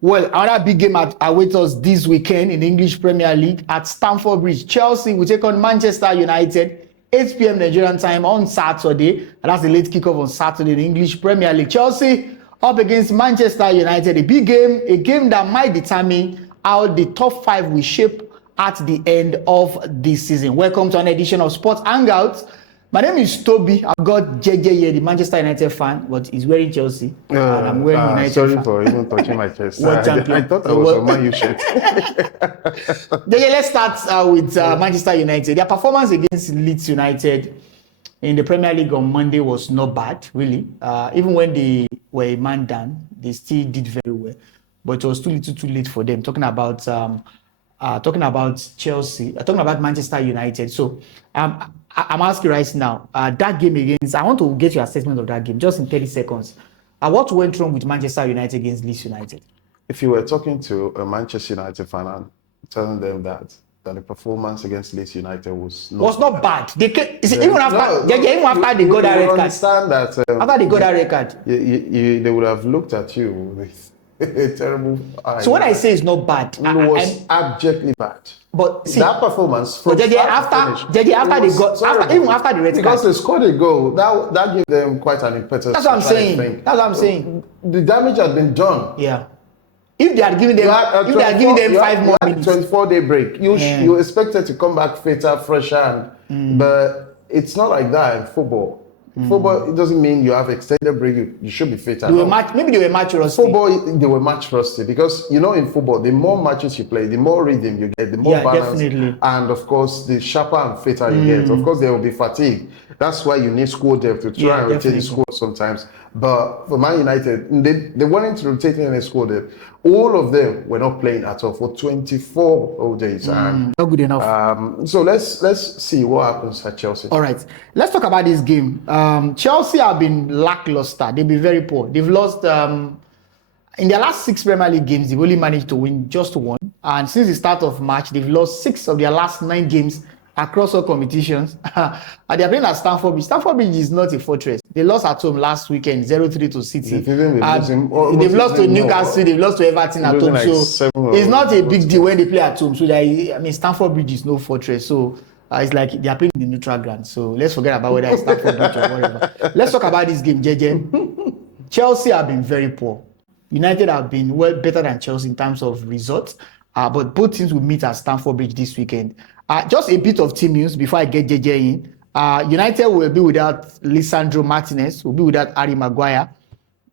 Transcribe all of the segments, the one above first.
Well, another big game awaits us this weekend in the English Premier League at Stamford Bridge. Chelsea will take on Manchester United, 8 p.m. Nigerian time on Saturday. And that's the late kickoff on Saturday in the English Premier League. Chelsea up against Manchester United. A big game, a game that might determine how the top 5 will shape at the end of this season. Welcome to an edition of Sports Hangouts. My name is Toby. I've got JJ here, the Manchester United fan, but he's wearing Chelsea. And I'm wearing United sorry fan. for even touching my chest. World I champion. thought I was a Man U shirt. JJ, let's start with Manchester United. Their performance against Leeds United in the Premier League on Monday was not bad, really. Even when they were a man down, they still did very well. But it was too little, too late for them. Talking about Chelsea, talking about Manchester United. So I'm asking right now, that game against, I want to get your assessment of that game just in 30 seconds. What went wrong with Manchester United against Leeds United? If you were talking to a Manchester United fan and telling them that the performance against Leeds United was not bad. Even after they got that red card. Understand that after they got that red card, they would have looked at you with a terrible eye. So when I say it's not bad, it was abjectly bad. But see, that performance from after the red card, because they scored a goal, that gave them quite an impetus. That's what I'm saying. That's what I'm saying. The damage had been done. Yeah. If they had given them, 5 more minutes, 24-day break, you expected to come back fitter, fresher, but it's not like that in football. Football, it doesn't mean you have extended break. You should be fit. Maybe they were match rusty. Football, they were match rusty because in football, the more matches you play, the more rhythm you get, the more balance, definitely. And of course, the sharper and fitter you get. Of course, there will be fatigue. That's why you need squad depth to try and rotate the squad sometimes. But for Man United, they weren't rotating any squad depth. All of them were not playing at all for 24 whole days. Not good enough. So let's see what happens at Chelsea. All right, let's talk about this game. Chelsea have been lackluster. They've been very poor. They've lost in their last 6 Premier League games. They've only managed to win just 1. And since the start of March, they've lost 6 of their last 9 games across all competitions. And they're playing at Stamford Bridge. Stamford Bridge is not a fortress. They lost at home last weekend, 0-3 to City. They've lost to Newcastle, they've lost to Everton at home. So it's not a big deal when they play at home. So Stamford Bridge is no fortress. So it's like they are playing in the neutral ground. So let's forget about whether it's Stamford Bridge or whatever. Let's talk about this game, JJ. Chelsea have been very poor. United have been better than Chelsea in terms of results. But both teams will meet at Stamford Bridge this weekend. Just a bit of team news before I get JJ in. United will be without Lisandro Martinez, will be without Harry Maguire.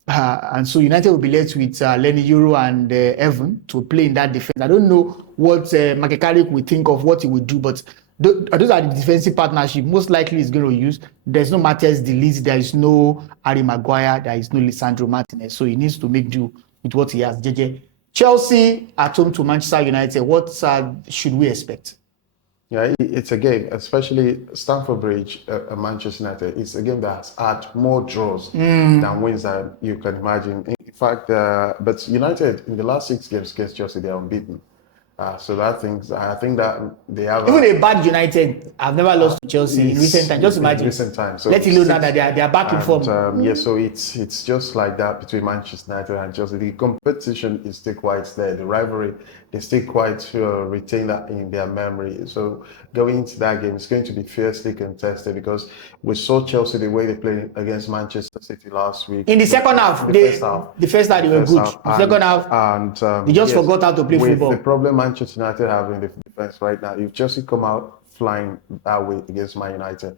And so United will be left with Lenny Euro and Evan to play in that defense. I don't know what Makekari will think of what he will do, but those are the defensive partnership most likely is going to use. There's no Matthias De Ligt, there is no Harry Maguire, there is no Lisandro Martinez. So he needs to make do with what he has. JJ, Chelsea at home to Manchester United, what should we expect? Yeah, it's a game, especially Stamford Bridge, Manchester United. It's a game that has had more draws than wins that you can imagine. In fact, but United in the last 6 games against Chelsea, they are unbeaten. So I think that they have even a bad United. I've never lost to Chelsea in recent times. Just imagine. Recent times. So let alone now that they are back in form. So it's just like that between Manchester United and Chelsea. The competition is still quite there. The rivalry, they still quite retain that in their memory. So going into that game, it's going to be fiercely contested because we saw Chelsea the way they played against Manchester City last week. In the second half, the first half they were good. The second half, and they just forgot how to play football. The problem Manchester United have in the defense right now, if Chelsea come out flying that way against Man United,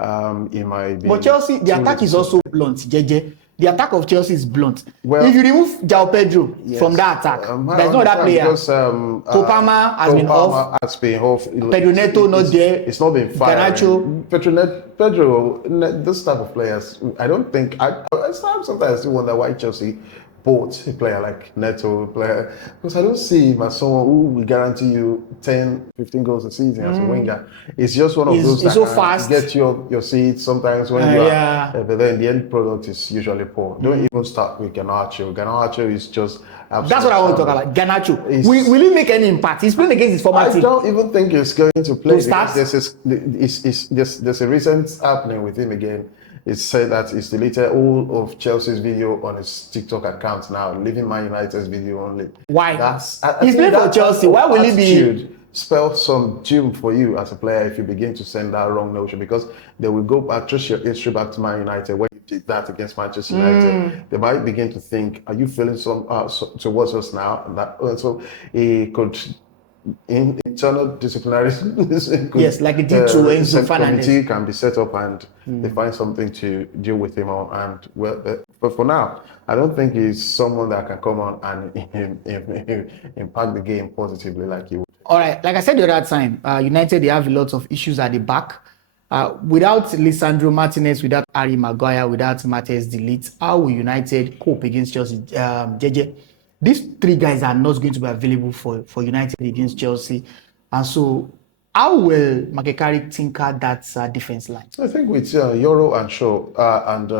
it might be. But Chelsea, the attack is also blunt, JJ. The attack of Chelsea is blunt. Well, if you remove João Pedro from that attack, there's no other player. Kopama has been off. Pedro Neto not there. It's not been firing. Garnacho. Pedro, this type of players, I don't think. I sometimes wonder why Chelsea bought a player like Neto, because I don't see him as someone who will guarantee you 10, 15 goals a season as a winger. It's just one of those that so fast. Get your seats sometimes when you are, but then the end product is usually poor. Don't even start with Garnacho. Garnacho is just absolutely. That's what I want to talk about. Garnacho. Will he make any impact? He's playing against his former team. I don't even think he's going to play. To start? There's a recent happening with him again. It said that he's deleted all of Chelsea's video on his TikTok account now, leaving Man United's video only. Why? I He's think playing for that Chelsea. Why will he be? attitude spell some doom for you as a player if you begin to send that wrong notion, because they will go back, trace your history back to Man United when you did that against Manchester United. They might begin to think, are you feeling some towards us now? And so it could, in internal disciplinary Yes, like it did to Enzo Fernandez. committee can be set up and they find something to deal with him on. And but for now, I don't think he's someone that can come on and impact the game positively like he would. All right, like I said the other time, United, they have a lot of issues at the back. Without Lisandro Martinez, without Harry Maguire, without Matthias De Ligt, how will United cope against Chelsea? JJ, these three guys are not going to be available for United against Chelsea. And so, how will Makekari tinker that defense line? I think with Euro and Shaw and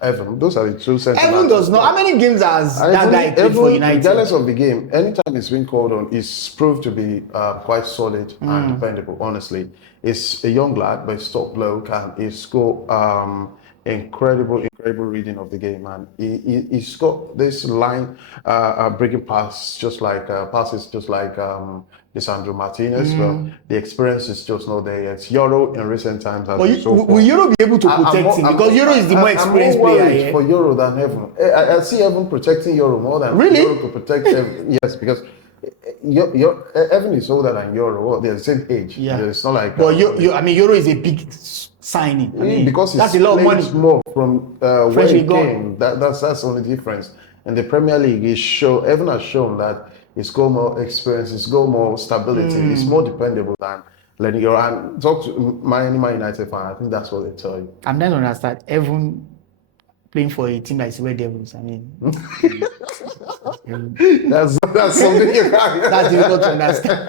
Evan, those are the two centre backs. Evan does not. How many games has that guy played for United? Regardless of the game, anytime he's been called on, he's proved to be quite solid and dependable, honestly. He's a young lad, but he's top bloke, and he's got incredible reading of the game, and he's got this line breaking passes just like Lisandro Martinez. But the experience is just not there yet. Euro in recent times has been so will Euro be able to protect him? Because Euro is the more experienced player here. For Euro than Evan. I see Evan protecting Euro more than Euro to protect Evan. Yes, because Evan is older than Euro. Well, they're the same age. Yeah. It's not like. But Euro is a big signing. Because that's a lot of money. More from where he came. That's the only difference. In the Premier League, Evan has shown that he's got more experience, he's got more stability, he's more dependable than letting go. And talk to any Man United fan, I think that's what they tell you. I'm not understand. Evan playing for a team like the Red Devils. I mean, that's something you can't. That's difficult to understand.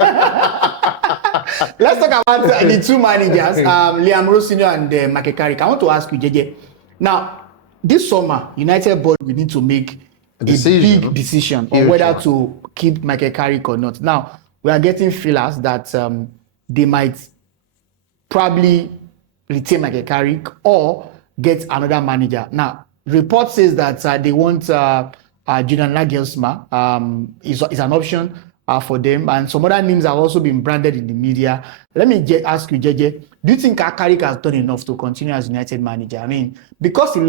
Let's talk about the two managers, Liam Rossinier and Makekari. I want to ask you, JJ. Now, this summer, United board will need to make a big decision on whether to keep Makekari or not. Now, we are getting feelers that they might probably retain Makekari or get another manager. Now, report says that they want Julian Nagelsmann is an option for them, and some other names have also been branded in the media. Let me ask you, JJ, do you think Carrick has done enough to continue as United manager? I mean, because he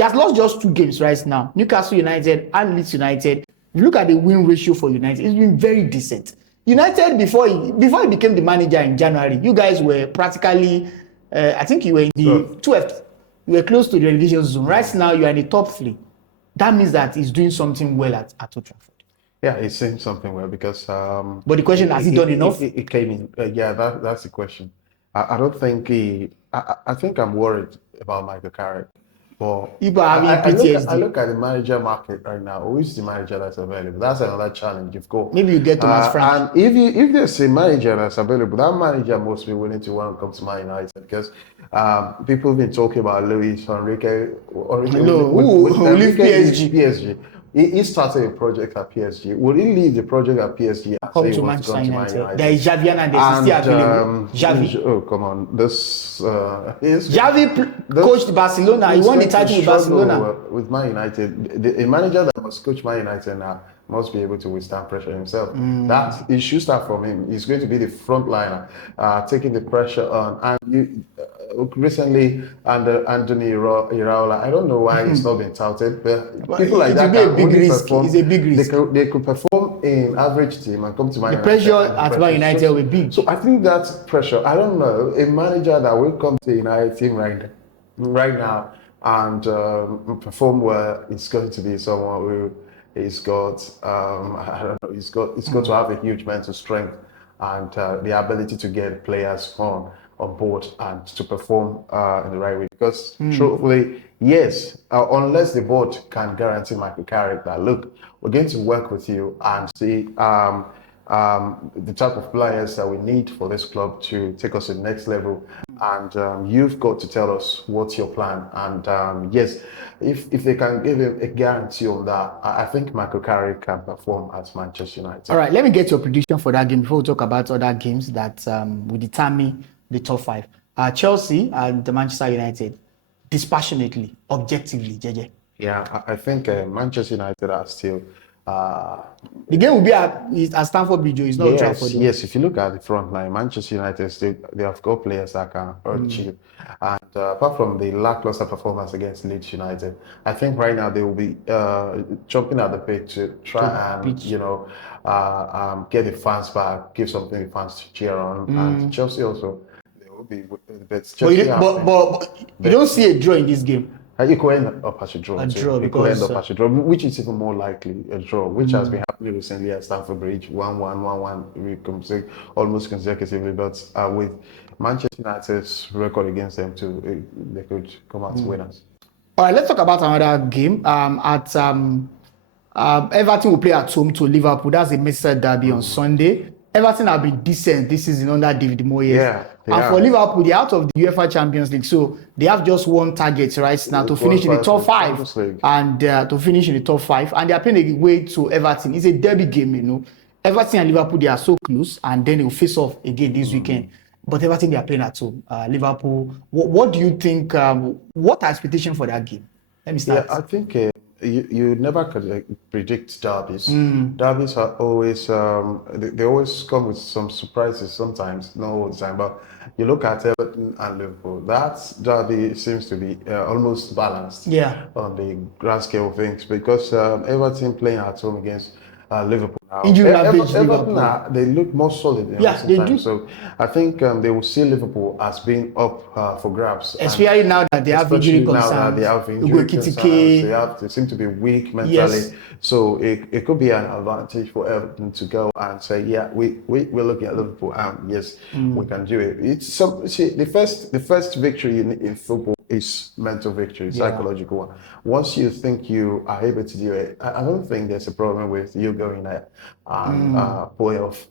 has lost just 2 games right now, Newcastle United and Leeds United. If you look at the win ratio for United, it's been very decent. United, before he became the manager in January, you guys were practically, I think you were in the 12th. You were close to the relegation zone. Right now, you are in the top 3. That means that he's doing something well at Old Trafford. Yeah, he's saying something well because. But the question, has he done enough? It came in. Yeah, that's the question. I don't think I think I'm worried about Michael Carrick. But I look at the manager market right now. Who is the manager that's available? That's another challenge you've got. Maybe you get Thomas Frank. And if there's a manager that's available, that manager must be willing to want to come to Man United, because people have been talking about Luis Enrique. Who leave PSG. He started a project at PSG. Will he leave the project at PSG and come to Manchester United? There is Xavi and there's still available. Xavi. Oh, come on. Xavi coached Barcelona. He won the title with Barcelona. With Man United, a manager that must coach Man United now must be able to withstand pressure himself. That it should start from him. He's going to be the front liner, taking the pressure on. And recently, under Anthony Iraola, I don't know why he's not been touted, but people like that can only perform. It's a big risk. They could perform in average team and come to Man United. The pressure at Man United will be big. So I think that's pressure. I don't know, a manager that will come to United team right now and perform well, it's going to be someone who he's got, I don't know, he's got to have a huge mental strength and the ability to get players on board and to perform in the right way. Because truthfully, yes, unless the board can guarantee Michael Carrick that, look, we're going to work with you and see the type of players that we need for this club to take us to the next level. And you've got to tell us what's your plan. And yes, if they can give him a guarantee on that, I think Michael Carrick can perform at Manchester United. All right, let me get your prediction for that game before we talk about other games that will determine the top 5. Chelsea and Manchester United. dispassionately, objectively, JJ? Yeah, I think Manchester United are still. The game will be at Stamford Bridge. It's not Old Trafford. Yes. If you look at the front line, Manchester United they have got players that can hurt you. And apart from the lackluster performance against Leeds United, I think right now they will be jumping at the bit to try and get the fans back, give something the fans to cheer on, and Chelsea also. They will be, but Chelsea but you don't see a draw in this game. You could end up as a draw. Draw you could end up as a draw, which is even more likely a draw, which has been happening recently at Stamford Bridge, 1-1, 1-1, almost consecutively. But with Manchester United's record against them too, they could come out winners. All right, let's talk about another game. Everton will play at home to Liverpool. That's a Merseyside derby on Sunday. Everton have been decent this season under David Moyes. Yeah, and for Liverpool, they're out of the UEFA Champions League, so they have just one target right now to finish in the top 5 and to finish in the top 5. And they are playing away to Everton. It's a derby game, you know. Everton and Liverpool, they are so close, and then they will face off again this weekend. But Everton, they are playing at home. Liverpool, what do you think? What are expectations for that game? Let me start. Yeah, I think you never could predict derbies. Derbies are always they always come with some surprises sometimes, not all the time. But you look at Everton and Liverpool, that derby seems to be almost balanced on the grand scale of things, because Everton playing at home against Liverpool. Everton, they look more solid in recent times. So I think they will see Liverpool as being up for grabs. Especially now that they have injury concerns. They seem to be weak mentally. Yes. So it could be an advantage for Everton to go and say, yeah, we're looking at Liverpool, and yes, we can do it. It's the first victory in football is mental victory, psychological one. Once you think you are able to do it, I don't think there's a problem with you going there and pulling off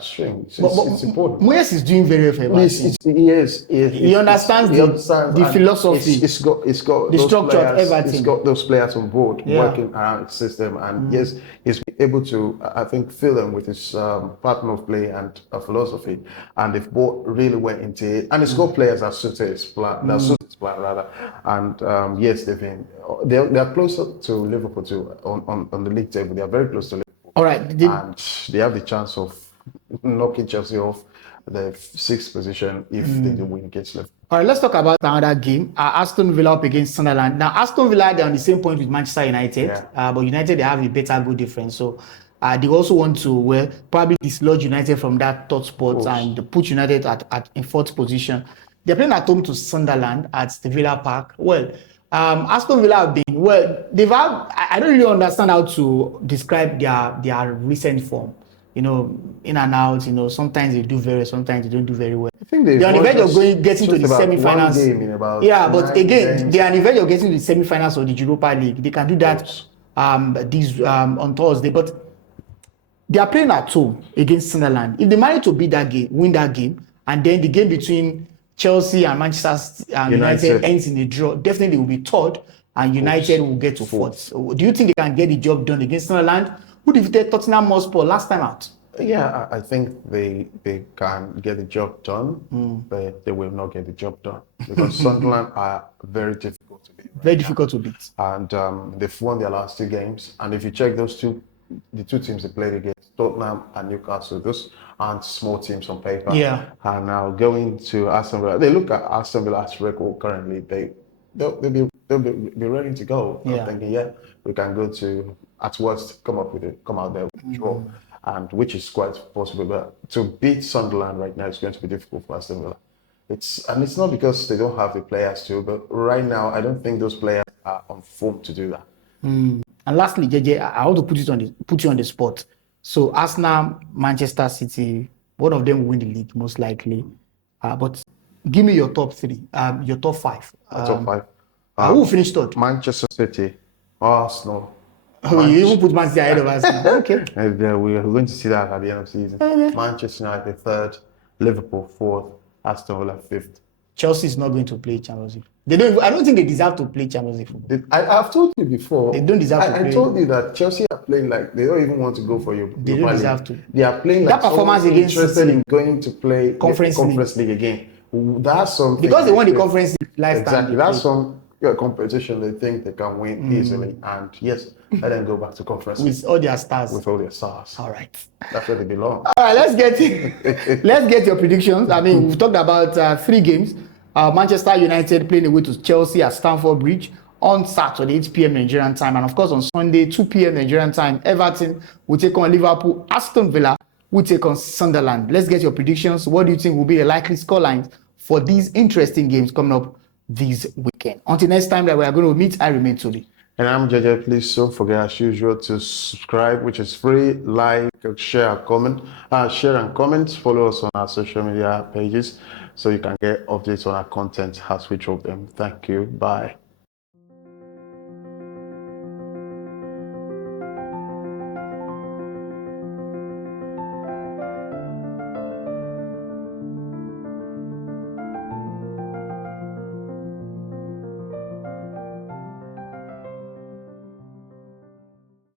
strings. It's important. Moyes is doing very well. He understands the philosophy. It's got the structure of Everton. It's got those players on board working around the system, and yes, he's been able to, I think, fill them with his pattern of play and philosophy, and they've both really went into it. And it's got players that suited his plan, and yes, they're closer to Liverpool too on the league table. They are very close to Liverpool. All right, and they have the chance of knocking Chelsea off the 6th position if they do win against Liverpool. All right, let's talk about another game. Aston Villa up against Sunderland. Now, Aston Villa, they're on the same point with Manchester United, but United, they have a better goal difference. So they also want to probably dislodge United from that third spot and put United in 4th position. They're playing at home to Sunderland at the Villa Park. Aston Villa have been, they've had, I don't really understand how to describe their recent form. You know, in and out, you know, sometimes they do very well, sometimes they don't do very well. I think they're on the verge of getting to the semi-finals. But again, they're on the verge of getting to the semi-finals of the Europa League. They can do that on Thursday, but they are playing at home against Sunderland. If they manage to beat that game, win that game, and then the game between Chelsea and Manchester United ends in a draw, definitely will be 3rd, and United will get to 4th. So do you think they can get the job done against Sunderland, who defeated Tottenham Hotspur last time out? Yeah, I think they can get the job done, but they will not get the job done because Sunderland are very difficult to beat. Very difficult to beat. And they've won their last 2 games. And if you check the 2 teams they played against, Tottenham and Newcastle, those aren't small teams on paper. Yeah. And now going to Aston Villa, they look at Aston Villa's record currently. They'll be ready to go. I'm thinking, we can go to, at worst, come out there with a draw, and which is quite possible. But to beat Sunderland right now is going to be difficult for Aston Villa. It's not because they don't have the players to, but right now I don't think those players are on form to do that. And lastly, JJ, I want to put you on the spot. So Arsenal, Manchester City, one of them will win the league most likely. But give me your top 3, your top 5. Top 5. Who will finish 3rd? Manchester City, Arsenal. You even put Man City ahead of Arsenal. Okay. We are going to see that at the end of the season. Manchester United 3rd, Liverpool 4th, Aston Villa 5th. Chelsea is not going to play Champions League. I don't think they deserve to play Champions League football. I've told you before. They don't deserve to play. I told you that Chelsea are playing like they don't even want to go for you. They don't deserve to. They are playing like that performance against interested in going to play Conference League again. That's something because they won the Conference League last time. Exactly. That's some competition they think they can win easily. And yes, let them go back to conference with all their stars. with all their stars. All right. That's where they belong. All right, let's get your predictions. I mean, we've talked about 3 games. Manchester United playing away to Chelsea at Stamford Bridge on Saturday, 8 p.m. Nigerian time. And of course, on Sunday, 2 p.m. Nigerian time, Everton will take on Liverpool. Aston Villa will take on Sunderland. Let's get your predictions. What do you think will be the likely scorelines for these interesting games coming up this weekend? Until next time that we are going to meet, I remain Toby. And I'm JJ. Please don't forget, as usual, to subscribe, which is free. Like, share, comment, share and comment. Follow us on our social media pages so you can get updates on our content as we drop them. Thank you. Bye.